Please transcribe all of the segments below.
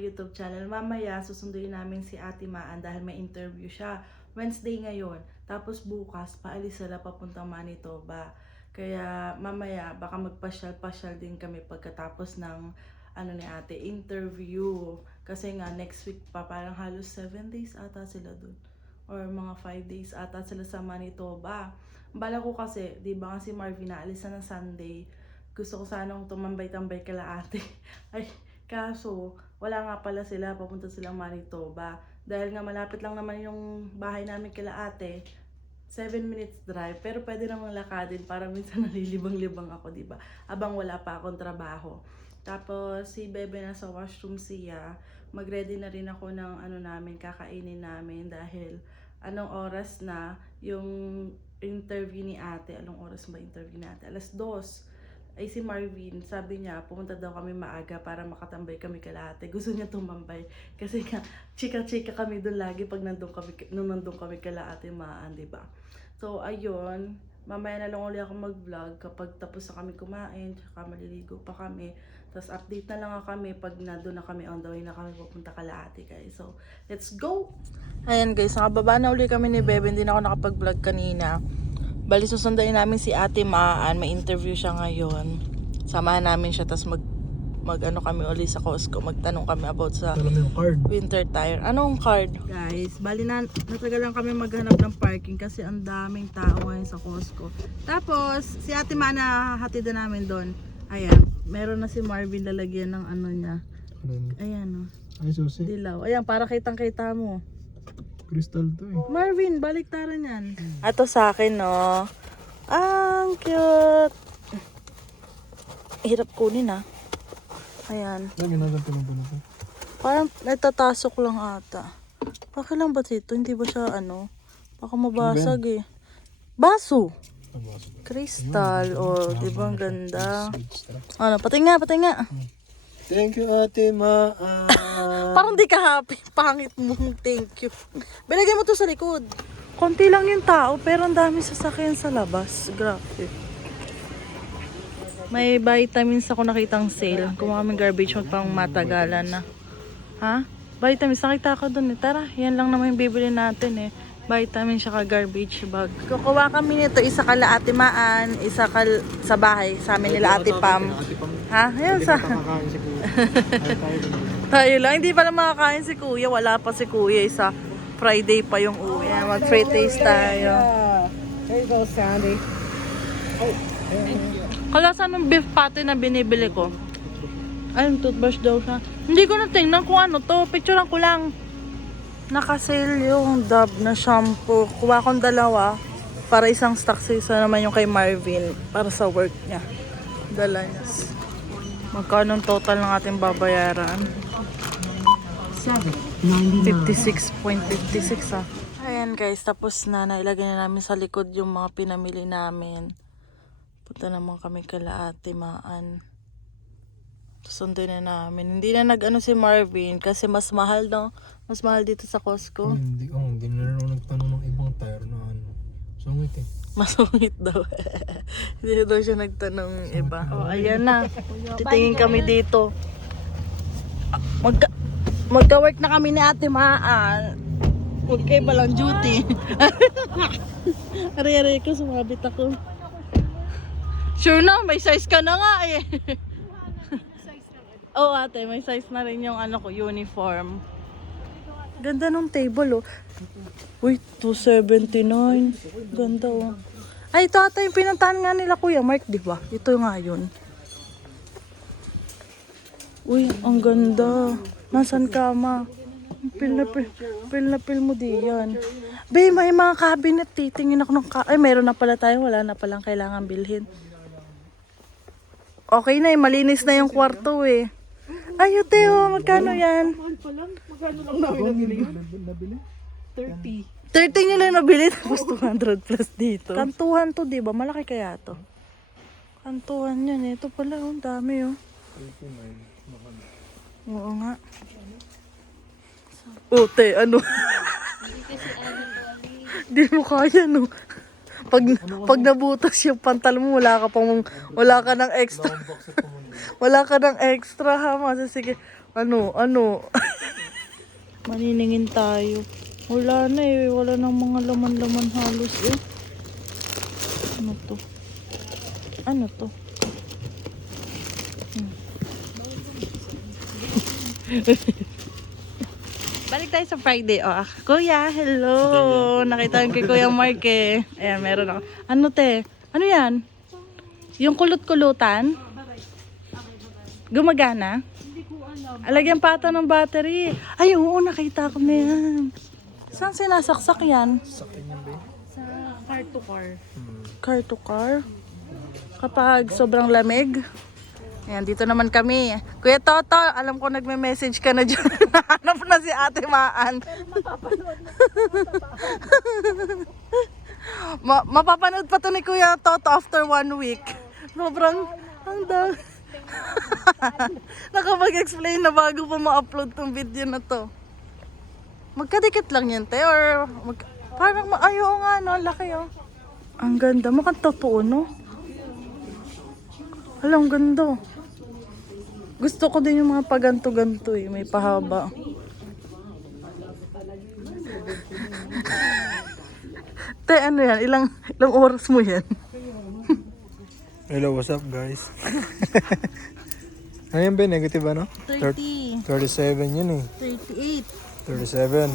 YouTube channel. Mamaya susunduin namin si Ate Maan dahil may interview siya. Wednesday ngayon. Tapos bukas, paalis sila papuntang Manitoba. Kaya mamaya baka magpasyal-pasyal din kami pagkatapos ng ano ni Ate, interview. Kasi nga next week pa, parang halos 7 days ata sila dun. Or mga 5 days ata sila sa Manitoba. Bala ko kasi, di ba nga si Marvin naalis na ng Sunday. Gusto ko sanang tumambay-tambay kala Ate. Ay, kaso, wala nga pala sila, papunta silang Manitoba. Dahil nga malapit lang naman yung bahay namin kila Ate, 7 minutes drive, pero pwede namang lakadin para minsan nalilibang-libang ako, di ba? Abang wala pa akong trabaho. Tapos, si Bebe nasa washroom siya, mag-ready na rin ako ng ano namin, kakainin namin dahil anong oras na yung interview ni Ate. Anong oras ba interview ni Ate? 2:00. Ay si Marvin, sabi niya, pumunta daw kami maaga para makatambay kami kala Ate. Gusto niya tumambay. Kasi nga, chika-chika kami doon lagi pag nandun kami kala Ate Maan, di ba? So, ayun. Mamaya na lang ulit ako mag-vlog kapag tapos na kami kumain, tsaka maliligo pa kami. Tapos update na lang kami pag nandun na kami, on the way na kami pupunta kala Ate, guys. So, let's go! Ayan guys, nakababa na ulit kami ni Bebe. Hindi na ako nakapag-vlog kanina. Bali, susundayin namin si Ate Maan. May interview siya ngayon. Samahan namin siya, tapos mag-ano kami ulit sa Costco. Magtanong kami about sa winter tire. Anong card? Guys, bali natagal lang kami maghanap ng parking kasi ang daming tao ngayon sa Costco. Tapos, si Ate Maan na hatid na namin doon. Ayan, meron na si Marvin lalagyan ng ano niya. Ayan o. Ay, susi. Dilaw. Ayan, para kitang-kita mo. Crystal to eh. Marvin, baliktaran yan. Ato sa akin, no. Ang cute. Hirap kunin, ah. Ayan. Lagi na lang pinabalo to. Parang natatasok lang ata. Bakit lang ba dito? Hindi ba siya, ano? Baka mabasag, eh. Baso. Crystal. Oh, di ba ang ganda? Ano, patinga. Thank you, Ate Maan. Parang di ka happy. Pangit mo. Thank you. Bilagay mo to sa likod. Konti lang yung tao, pero ang dami sasakyan sa labas. Grabe. May vitamins ako nakitang sale. Kumuha kami garbage, magpang matagalan na. Ha? Vitamins, nakita ko dun eh. Tara, yan lang naman yung bibili natin eh. Vitamins siya garbage bag. Kukuha kami nito, isa kala Ate Maan, isa sa bahay, sa amin nila Ate Pam. Ha? Yan sa... Tayo lang, hindi pala makakain si Kuya. Wala pa si Kuya, isa Friday pa yung uwi. Mag-free taste tayo. There you go, Sandy. Oh, Kalasan ng beef patty na binibili ko. Ayun, toothbrush daw siya. Hindi ko na tingnan kung ano to. Picturean ko lang. Naka-sale yung Dove na shampoo. Kuha kong 2. Para isang stock sa isa naman yung kay Marvin. Para sa work niya. Dala niya. Magkano ang total ng ating babayaran? 56.56 ah. Ayan guys, tapos na. Nailagay na namin sa likod yung mga pinamili namin. Punta naman kami kala Ate Maan. Sunday na namin. Hindi na nag-ano si Marvin kasi mas mahal, no? Mas mahal dito sa Costco. Hindi na rin ako nagtanong ng ibang tire na ano. Sungit eh. Masungit daw. Hindi daw siya nagtanong iba. Oh, ayan na. Titingin kami dito. Magka-work na kami ni Ate Maan. Magkaiba lang duty. Ari-ari ko, sumabit ako. Sure na, may size ka na nga eh. Oo ate, may size na rin yung ano ko, uniform. Ganda ng table oh. Uy, 279. Ganda oh. Ay, ito ata yung pinuntahan nga nila Kuya Mark, di ba? Ito nga yun. Uy, ang ganda. Nasaan ka, ma? Pil na pil mo di yan. Be, may mga cabinet. Titingin ako ng ay, meron na pala tayo. Wala na palang kailangan bilhin. Okay na eh, malinis na yung kwarto eh. Ay, Teo, magkano yan? magkano lang namin nabili? 30. 30 nyo lang nabili, tapos 200 plus dito. Kantuhan to, di ba? Malaki kaya to? Kantuhan yan eh. Ito pala, oh, dami oh. Oo nga. Te, ano? Di mo kaya, no? Pag nabutas yung pantalon mo, wala ka nang extra. Wala ka nang extra, ha? Sige, Ano? Maniningin tayo. Wala na eh. Wala nang mga laman-laman halos eh. Ano to? Balik tayo sa Friday. Oh, Kuya, hello. Nakita ko kay Kuya Mark eh. Ayan, meron ako. Ano te? Ano yan? Yung kulot-kulutan? Gumagana? Alagyan pata ng battery. Ay, oo, nakita ko na yan. Saan sinasaksak yan? Sakin yan, be. Sa car to car. Car to car? Kapag sobrang lamig. Ayan, dito naman kami. Kuya Toto, alam ko nagme-message ka na dyan. Nahanap na si Ate Maan. Mapapanood pa to ni Kuya Toto after 1 week. Sobrang, ang dami. Nakapag-explain na bago pa ma-upload tong video na to. Magkadikit lang yan, te, or parang ayaw nga, no? Laki, oh. Ang ganda. Mukhang totoo, no? Alam, ganda. Gusto ko din yung mga paganto-ganto, eh. May pahaba. Te, ano yan? Ilang oras mo yan? Hello, what's up guys? Ano yan, be? Negative ano? 30. 37 yun eh. 38. 37.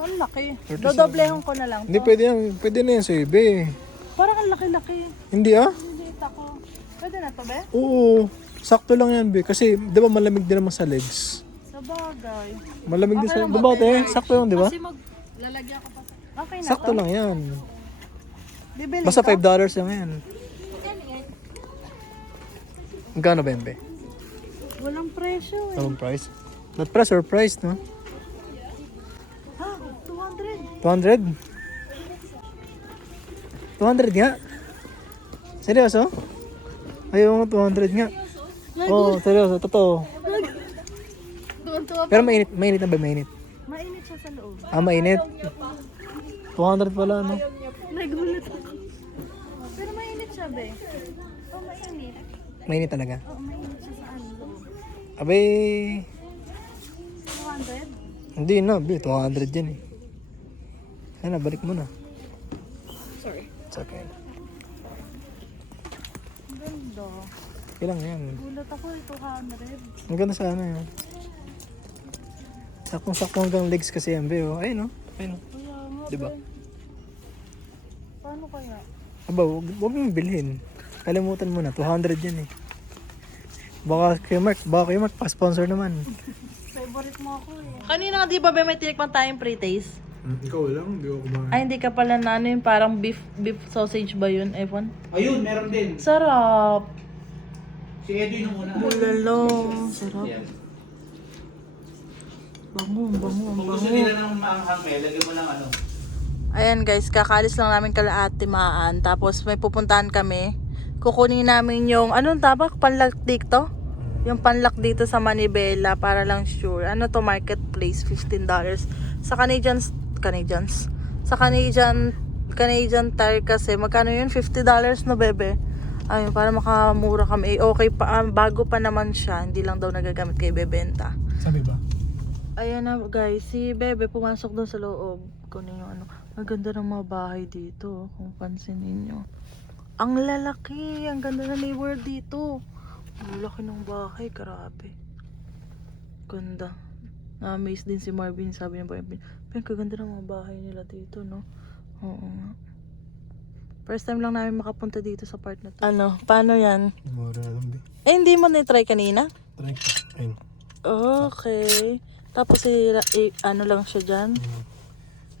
Ang laki. Dodoblehan ko na lang Hindi, to. pwede na yan sa ibe. Parang ang laki-laki. Hindi ah? Hindi ako. Pwede na to, be? Oo. Sakto lang yan, be. Kasi, di ba malamig din naman sa legs? Sa bagay. Malamig din sa... Di ba, te? Sakto lang, di ba? Kasi maglalagyan ko pa. Okay na Sakto to? lang yan. Bibili Basta ka? $5 lang yan. Magkano ba yan, be? Walang presyo eh. Anong price? Not price or price, no? Ha? 200. 200? 200 nga? Seryoso? Ayaw nga 200 nga. Oo, seryoso, totoo. Tuwan-tuwa. Pero mainit na ba? Mainit? Mainit siya sa loob. Ah, mainit? 200 pala, no? Nagulat ako. Pero mainit siya, be. Oh, mainit. Mainit talaga. Oh, mainit siya sa ano. Abay, 200? hindi na, be. 200 yan eh. Ano, balik mo na. Sorry. It's okay. Ang ganda. Kailang yan. Gulat ako eh, 200. Ang ganda sa ano yun. Sakong-sakong hanggang legs kasi yan, be. Oh. Ayun, no? Ayun, no? Kaya nga, Diba? be. Paano kaya? Aba, huwag mong bilhin. Kalimutan mo na, 200 yan eh. Baka kay Mark, pa-sponsor naman. Favorite mo ako eh. Kanina nga di ba may tinikman tayong pre-taste? Ikaw lang, hindi ako kumain. Ay, hindi ka pala na ano yung parang beef sausage ba yun, Evan? Ayun, meron din. Sarap. Si Eddie nung una. Bulalo. Sarap. Yan. Bango. Kung gusto nila ng maanghang, lagyan mo ng ano. Ayan guys, kakaalis lang namin kala Ate Maan. Tapos may pupuntahan kami. Kukunin namin yung, anong tabak? Panlak dito? Yung panlak dito sa Manibela para lang sure. Ano to, marketplace, $15. Sa Canadian Tire kasi, magkano yun? $50 no, bebe? Ayun, para makamura kami. Okay pa, bago pa naman siya. Hindi lang daw nagagamit kay bebenta. Sabi ba? Ayan na guys, si Bebe pumasok doon sa loob. Kunin yung ano. Maganda ng mga bahay dito, kung pansinin nyo. Ang lalaki, ang ganda na may world dito. Ang laki ng bahay, grabe. Ganda. Na-amaze din si Marvin, sabi niya, Pero kaganda ng mga bahay nila dito, no? Oo nga. First time lang namin makapunta dito sa part na to. Ano? Paano yan? Mura na lang, be. Eh, hindi mo na-try kanina? Try ko. Ayun. Okay. Tapos ano lang siya dyan.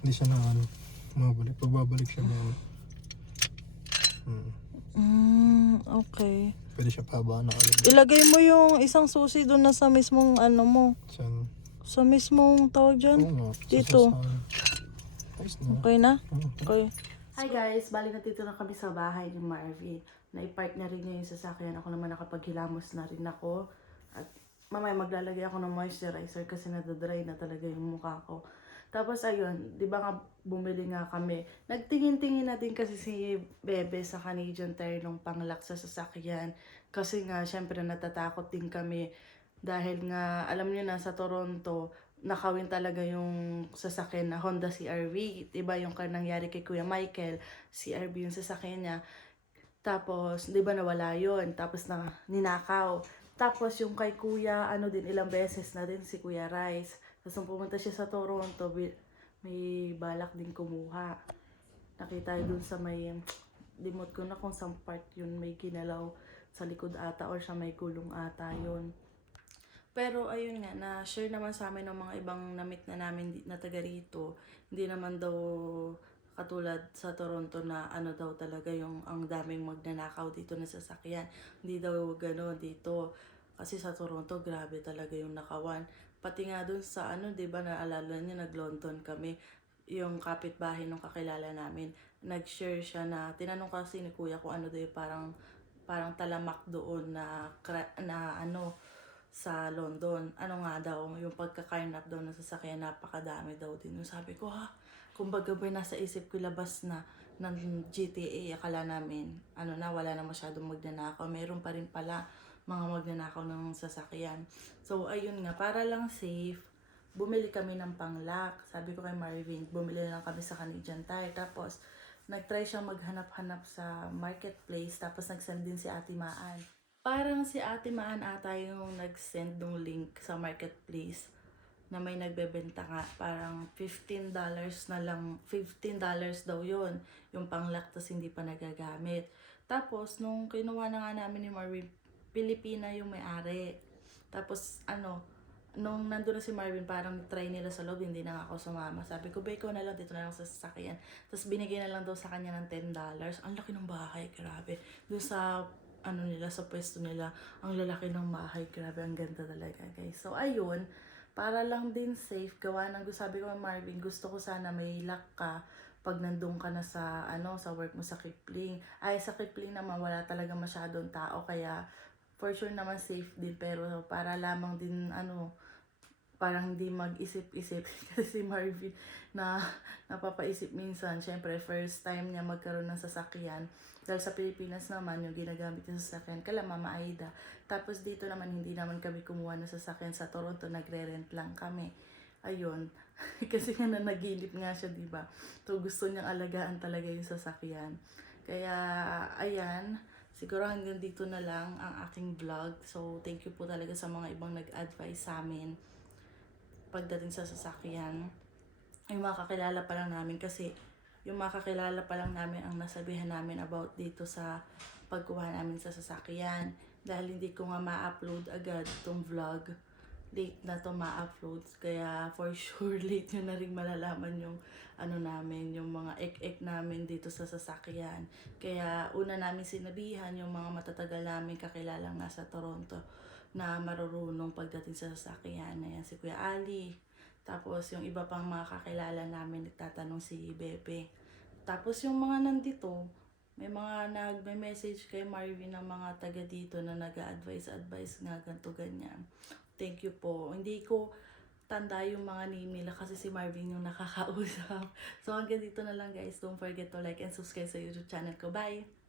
Hindi siya na ano. Mabalik. Pagbabalik siya na ano. Okay. Pwede siya pahabaan na ulit. Ilagay mo yung isang susi doon na sa mismong ano mo. Saan? Sa mismong tawag dyan. Oo nga. Dito. Ayos na. Okay na? Oo. Okay. Hi guys, bali natito na kami sa bahay ni Marvin. Naipark na rin niya yung sasakyan. Ako naman nakapaghilamos na rin ako. At mamaya maglalagay ako ng moisturizer kasi nadadry na talaga yung mukha ko. Tapos ayun, di ba nga bumili nga kami. Nagtingin-tingin na din kasi si Bebe sa Canadian Tire nung panglak sa sasakyan. Kasi nga, syempre natatakot din kami. Dahil nga, alam niyo na, sa Toronto, nakawin talaga yung sasakyan na Honda CR-V. Diba yung nangyari kay Kuya Michael, CR-V yung sasakyan niya. Tapos, di ba nawala yun? Tapos ninakaw. Tapos yung kay Kuya, ano din, ilang beses na din si Kuya Rice. Tapos nung pumunta siya sa Toronto, may balak din kumuha. Nakita yun dun sa may, limot ko na kung saan part yun, may ginalaw sa likod ata or sa may gulong ata yun. Pero ayun nga, na-share naman sa amin ng mga ibang namit na namin na taga rito. Hindi naman daw katulad sa Toronto na ano daw talaga yung ang daming magnanakaw dito na sasakyan. Hindi daw gano'n dito. Kasi sa Toronto, grabe talaga yung nakawan. Pati nga dun sa ano, di ba, naalala niya, nag-London kami. Yung kapitbahay ng kakilala namin, nag-share siya na, tinanong kasi ni kuya kung ano daw yung parang talamak doon na ano, sa London. Ano nga daw, yung pagka-carnap daw ng sasakyan, napakadami daw din. Yung sabi ko, ha? Kumbaga ba nasa isip ko labas na ng GTA, akala namin, ano na, wala na masyadong magnanakaw. Meron pa rin pala mga magnanakaw ng sasakyan. So, ayun nga, para lang safe, bumili kami ng panglock. Sabi ko kay Marvin, bumili lang kami sa Canadian Tire. Tapos, nag-try siyang maghanap-hanap sa marketplace. Tapos, nag-send din si Ate Maan. Parang si Ate Maan ata yung nag-send ng link sa marketplace na may nagbebenta nga. Parang $15 na lang. $15 daw yun. Yung panglock, tas hindi pa nagagamit. Tapos, nung kinuha na nga namin ni Marvin, Pilipina yung may-ari. Tapos, nung nandun na si Marvin, parang try nila sa loob, hindi na nga ako sumama. Sabi ko, ba ikaw na lang, dito na lang sa sasakyan. Tapos binigay na lang daw sa kanya ng $10. Ang laki ng bahay, grabe. Doon sa nila, sa pwesto nila, ang lalaki ng bahay, grabe, ang ganda talaga, guys. So, ayun, para lang din safe, gawa ng, sabi ko kay Marvin, gusto ko sana may lock ka pag nandun ka na sa, sa work mo sa Kipling. Ay, sa Kipling naman, wala talaga masyadong tao, kaya, for sure naman safe din, pero para lamang din, parang hindi mag-isip-isip kasi si Marvin na napapaisip minsan. Syempre, first time niya magkaroon ng sasakyan. Dahil sa Pilipinas naman, yung ginagamit niya sa sasakyan, kala Mama Aida. Tapos dito naman, hindi naman kami kumuha ng sasakyan sa Toronto, nagre-rent lang kami. Ayun. Kasi nga nanaginip nga siya, di ba? So, gusto niyang alagaan talaga yung sasakyan. Kaya, ayan. Siguro hanggang dito na lang ang aking vlog. So, thank you po talaga sa mga ibang nag-advise sa amin pagdating sa sasakyan. Yung mga kakilala pa lang namin, kasi yung mga kakilala pa lang namin ang nasabihan namin about dito sa pagkuha namin sa sasakyan. Dahil hindi ko nga ma-upload agad itong vlog. Late na to ma-upload. Kaya for sure late nyo na rin malalaman yung namin, yung mga ek-ek namin dito sa sasakyan. Kaya una namin sinabihan yung mga matatagal namin kakilala nga sa Toronto na marurunong pagdating sa sasakyan. Ayan, si Kuya Ali. Tapos yung iba pang mga kakilala namin, nagtatanong si Bebe. Tapos yung mga nandito, may mga nagme-message kay Marvin ng mga taga dito na nag-a-advise nga ganito ganyan. Thank you po. Hindi ko tanda yung mga name nila kasi si Marvin yung nakakausap. So hanggang dito na lang, guys. Don't forget to like and subscribe sa YouTube channel ko. Bye!